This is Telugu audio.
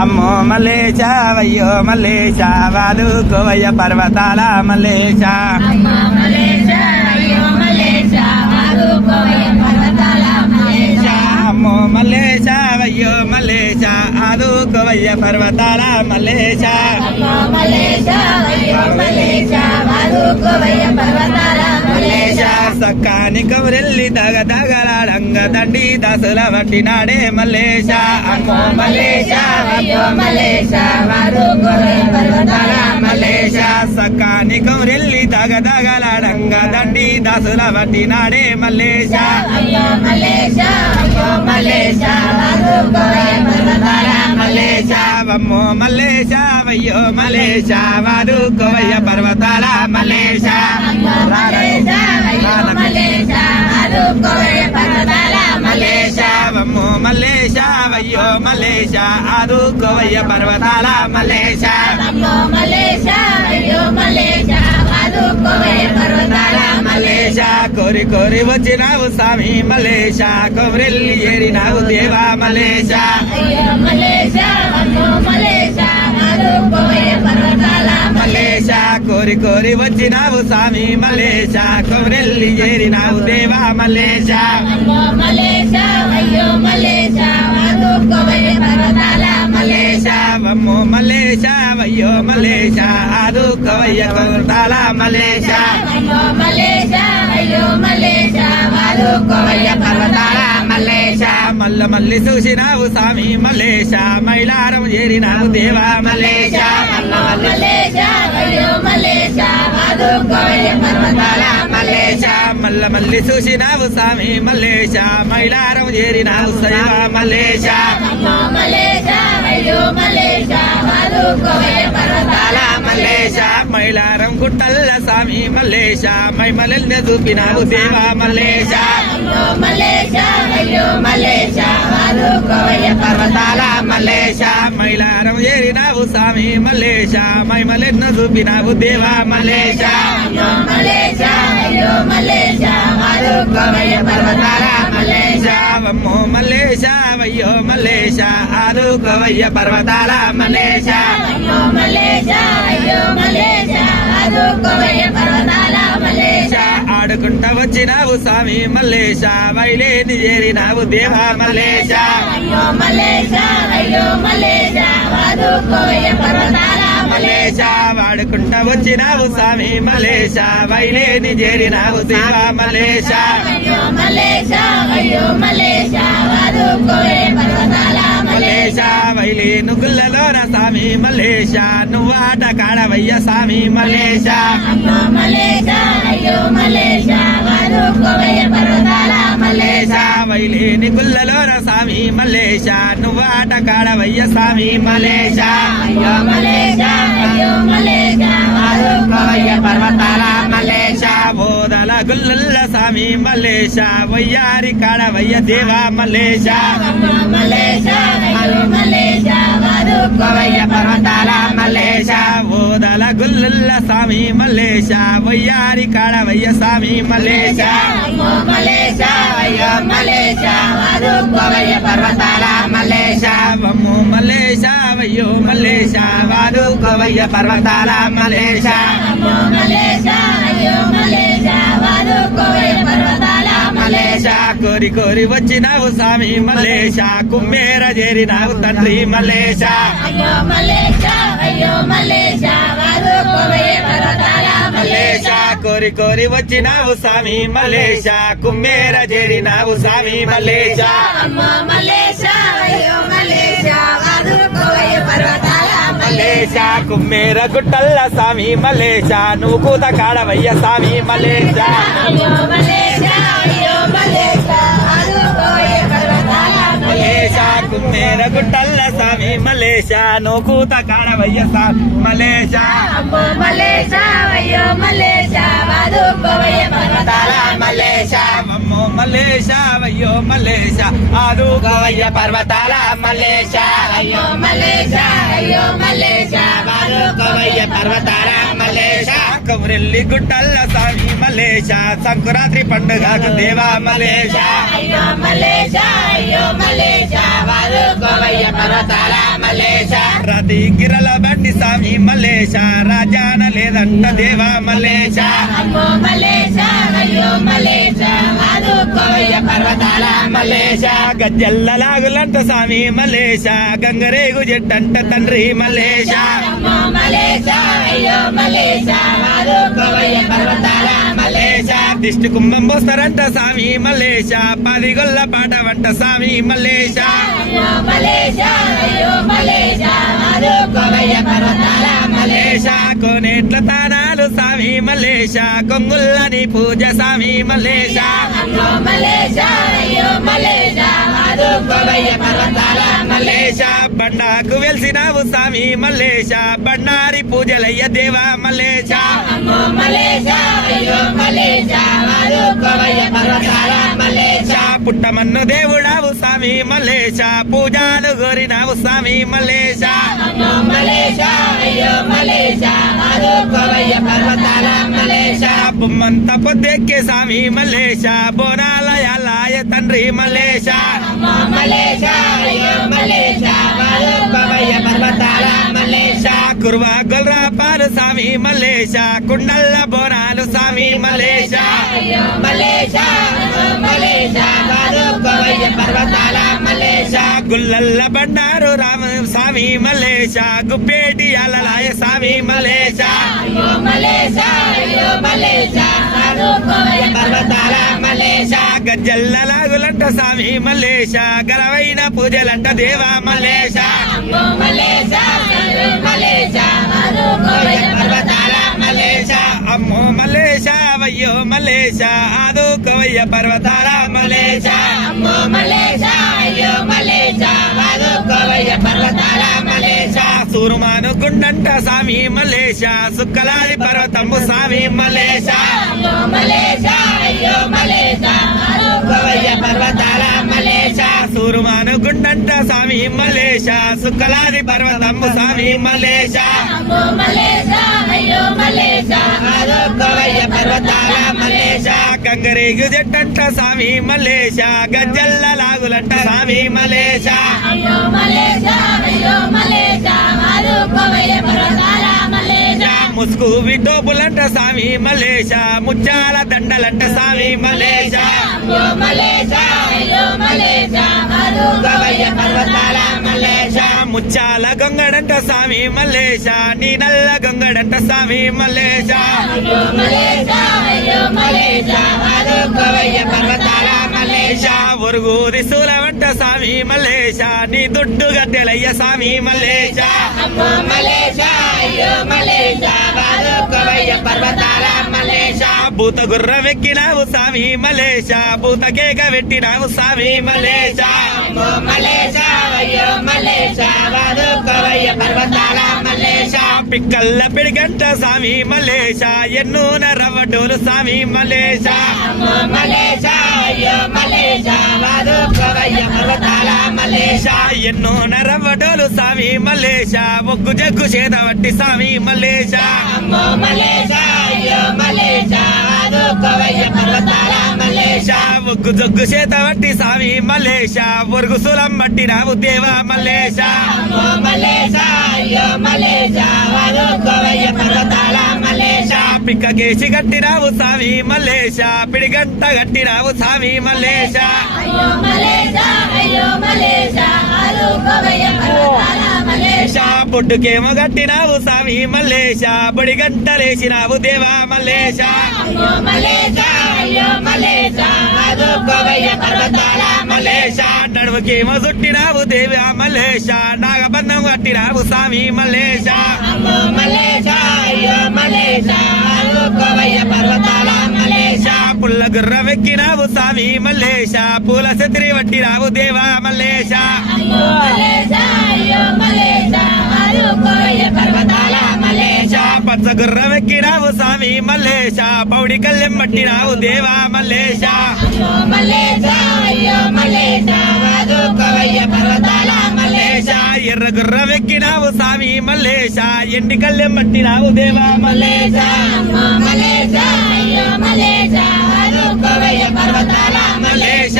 అమ్మో మల్లేశ వయ్యో మల్లేశ వాదుకోవయ్య పర్వతాల మల్లేశ. అమ్మ మలేష అయ్యో ఆదుకోవయ్య పర్వతాల మల్లేశ. వయ్యో మల్లేశ ఆదుకోవయ్య పర్వతాల మల్లేశ. అయ్యో పర్వతాల మల్లేశ సక్కాని కౌరెల్లి దగ దగలాడంగ దండి దశల వట్టినాడే మల్లేశ. అమ్మో మల్లేశ అయ్యో మలేష ఆదుకోవయ్య పర్వతాల మల్లేశ. సక్కాని కౌరెల్లి దగ దగలాడంగ దండి దశల వట్టినాడే మల్లేశ. అయ్యో మలేష అయ్యో పర్వతాల మల్లేశ. వమ్మో మల్లేశ వయ్యో మల్లేశ వాదుకోవయ్య పర్వతాల మల్లేశ. అమ్మ మలేష అయ్యో మలేష ఆదుకోవయ్య పర్వతాల మల్లేశ వమ్మో మల్లేశ వయ్యో మల్లేశ ఆదుకోవయ్య పర్వతాల మల్లేశ అమ్మో మలేష అయ్యో మలేష పర్వతాల కోరి కోరి వచ్చినావు స్వామి మల్లేశ కొబ్రెల్లి ఏరినావు దేవా అయ్యో మలేష కోరి కోరి వచ్చినావు స్వామి మల్లేశ కొబ్రెల్లి ఏరినావు దేవా మల్లేశ అమ్మో మలేష అయ్యో మలేష ఆదుకోవయ్య పర్వతాల మల్లేశ వమ్మో మల్లేశ వయ్యో మల్లేశ మలేష ఆదుకోవయ్య పర్వతాల మల్లేశ. మల్ల మల్లి చూసినావు స్వామి మల్లేశ మైలారం చేరినావు దేవా మల్లేశ. అయ్యో పర్వతాల మల్లేశ. మల్ల మల్లి చూసినావు స్వామి మల్లేశ మైలారం చేరినావు శైవ మల్లేశ మైలారం గుట్టల్ల స్వామి మల్లేశ మైమలెల్న చూపినావు దేవా మల్లేశ. పర్వతాల మల్లేశ మైలారం చేరినావు స్వామి మల్లేశ మైమలెన్న చూపినావు దేవా మల్లేశ అయ్యో మలేష ఆదుకోవయ్య పర్వతాల మలేష వమ్మో మల్లేశ వయ్యో మల్లేశ ఆదుకోవయ్య పర్వతాల మల్లేశ అమ్మో మలేష అయ్యో ఆదుకోవయ్య పర్వతాల మలేష ఆడుకుంటా వచ్చినావు స్వామి మల్లేశ వైలేని చేరినావు దేవా మల్లేశ అయ్యో మలేష అయ్యో ఆదుకోవయ్య పర్వతాల మలేష వాడుకుంటా వచ్చినావు స్వామి. మల్లేశ వైలేని చేరినావు అయ్యో మలేష మలేష మలేష. వైలేను గుల్లలోన స్వామి. మల్లేశ నువ్వాట కాడవయ్య స్వామి మలేష. వైలేని గుల్లలోన స్వామి మల్లేశ నువ్వాట కాడవయ్య స్వామి అయ్యో మలేష అయ్యో మలేష పర్వతాల మల్లేశ. బోదల గుల్లల్ల స్వామి మల్లేశ వయ్యారి కాడవయ్య దేవా మలేష మలేష ఆదుకోవయ్య పర్వతాల మల్లేశ బోదల గుల్లల్ల స్వామి మల్లేశ వయ్యారి కాడవయ్య స్వామి మల్లేశ. మలేష అయ్యో మలేష ఆదుకోవయ్య పర్వతాల మల్లేశ. వమ్ము మల్లేశ వయ్యో మల్లేశ వాదుకోవయ్య పర్వతాల మల్లేశ. మలేష అయ్యో మలేష ఆదుకోవయ్య పర్వతాల మల్లేశ కోరి కోరి వచ్చినావు స్వామి మల్లేశ కుమ్మేర చేరినావు తండ్రి మల్లేశ అయ్యో మలేష అయ్యో మలేష మల్లేశ కోరి కోరి వచ్చినావు స్వామి మల్లేశ కుమ్మేర చేరినావు స్వామి మలేష అయ్యో మలేష మల్లేశ కుమ్మేర గుట్టల్ల స్వామి మల్లేశ నువ్వు కూత కాడవయ్య స్వామి అయ్యో మలేష కుమ్మేర గుట్టల్ల స్వామి మల్లేశ నువ్వు కూత కాడవయ్య స్వామి మల్లేశ అమ్మో మలేష అయ్యో మలేష ఆదుకోవయ్య పర్వతాల మల్లేశ మమ్మో మల్లేశ వయ్యో మల్లేశ ఆదుకోవయ్య పర్వతాల మల్లేశ అయ్యో మలేష అయ్యో మలేష ఆదుకోవయ్య పర్వతాల మల్లేశ కౌరెల్లి గుట్టల్ల స్వామి మల్లేశ సంకురాత్రి పండుగకు దేవా మల్లేశ అయ్యో మలేష అయ్యో మలేష పర్వతాల మల్లేశ రతి గిరల బండి స్వామి మల్లేశ రాజాన లేదంట దేవా మల్లేశ అమ్మో మల్లేశ అయ్యో మల్లేశ పర్వతాల మల్లేశ గజ్జల్ల లాగులంట స్వామి మల్లేశ గంగరేగు జట్టంట తండ్రి మల్లేశ అమ్మో మల్లేశ అయ్యో మల్లేశ ఆదుకోవయ్య పర్వతాల మల్లేశ దిష్టి కుంభం పోస్తారంట స్వామి మల్లేశ పది గొల్ల పాట వంట స్వామి మల్లేశ. మల్లేశ కోనేట్ల తానాలు స్వామి మల్లేశ కొంగుల్లని పూజ స్వామి మల్లేశ. అమ్మో మల్లేశ బండాకు వెలిసినావు స్వామి మల్లేశ. బండారి పూజలయ్య దేవా మల్లేశ. పుట్టమన్ను దేవుడావు స్వామి మల్లేశ. పూజాలు గోరినావు స్వామి మల్లేశ. బొమ్మంత పొద్దెక్కే స్వామి మల్లేశ. బోనాల యాలాయ తండ్రి మల్లేశ. కుర్వ గొల్రా పాలు స్వామి మల్లేశ కుండల్ల బోనాలు స్వామి మల్లేశ. అయ్యో మల్లేశ అయ్యో మల్లేశ ఆదుకోవయ్య పర్వతాల మల్లేశ. గుల్లల్ల బండారు రామ స్వామి మల్లేశ గుప్పేటి అలలాయ స్వామి మల్లేశ. అయ్యో మల్లేశ అయ్యో మల్లేశ ఆదుకోవయ్య పర్వతాల మల్లేశ. గజ్జల్ల లాగులంట స్వామి మల్లేశ గలవైన పూజలంట దేవా మల్లేశ. పర్వతాల మల్లేశ. అమ్మో మల్లేశ వయ్యో మల్లేశ ఆదుకోవయ్య పర్వతాల మల్లేశ అమ్మో మల్లేశ అయ్యో ఆదుకోవయ్య పర్వతాల మల్లేశ సూరుమాను గుండంట స్వామి మల్లేశ సుక్కలాది పర్వతము స్వామి మల్లేశ అయ్యో మల్లేశ స్వామి మల్లేశ సుక్కలాది పర్వతము స్వామి ఆదుకోవయ్య పర్వతాల మల్లేశ గంగరేగు జట్టంట స్వామి మల్లేశ గజ్జల్ల లాగులంట స్వామి మల్లేశ ముసుగు విటోపులంట స్వామి మల్లేశ ముచ్చాల దండలంట స్వామి మల్లేశ ముచ్చాల గొంగడంట స్వామి మల్లేశ నీ నల్ల గొంగడంట స్వామి మల్లేశ ఆదుకోవయ్య పర్వతాల మల్లేశ ఒరుగు దిశూల వంట స్వామి మల్లేశ నీ దుడ్డు గద్దెలయ్య స్వామి మల్లేశ. అమ్మో మల్లేశ అయ్యో మల్లేశ ఆదుకోవయ్య పర్వతాల మల్లేశ. భూత గుర్ర వెక్కినావు స్వామి మల్లేశ భూత కేక పెట్టినావు స్వామి మల్లేశ. అమ్మో మల్లేశ అయ్యో మల్లేశ ఆదుకోవయ్య పర్వతాల మల్లేశ. పిక్కల్ల పిడిగంట స్వామి మల్లేశ ఎన్నూన రవ్వటోలు స్వామి మల్లేశ. అమ్మో మల్లేశ పర్వతాల ఎన్నో నరవడోలు స్వామి మల్లేశ ఒగ్గు జగ్గు చేదవట్టి స్వామి మల్లేశ. అమ్మో మల్లేశ. ఒగ్గు జగ్గు చేతవట్టి స్వామి మల్లేశ. ఒరుగు సులం దేవా మల్లేశ. ఆదుకోవయ్య పర్వతాల మల్లేశ. పిక్క కేసి కట్టినావు స్వామి మల్లేశ. పిడిగంట కట్టినావు స్వామి మల్లేశ. మల్లేశ బొడ్డుకేమో కట్టినావు స్వామి మల్లేశ. బొడిగంటలేసినావు దేవా మల్లేశ. మల్లేశ నడుముకేమో చుట్టినావు దేవా మల్లేశ. నాగబంధం కట్టినావు స్వామి మల్లేశ. పుల్ల గుర్ర వెక్కినావు స్వామి మల్లేశ పూల సతిరి వట్టినావు దేవా మల్లేశ. పచ్చ గుర్ర వెక్కినావు స్వామి మల్లేశ పౌడి పట్టినావు దేవా మల్లేశ. మల్లేశ అయ్యో మల్లేశ పర్వతాల మల్లేశ ఎర్ర గుర్ర వెక్కినావు స్వామి మల్లేశ ఎండి కళ్ళెం పట్టినావు దేవా మల్లేశ. మల్లేశ పర్వతాల మల్లేశ.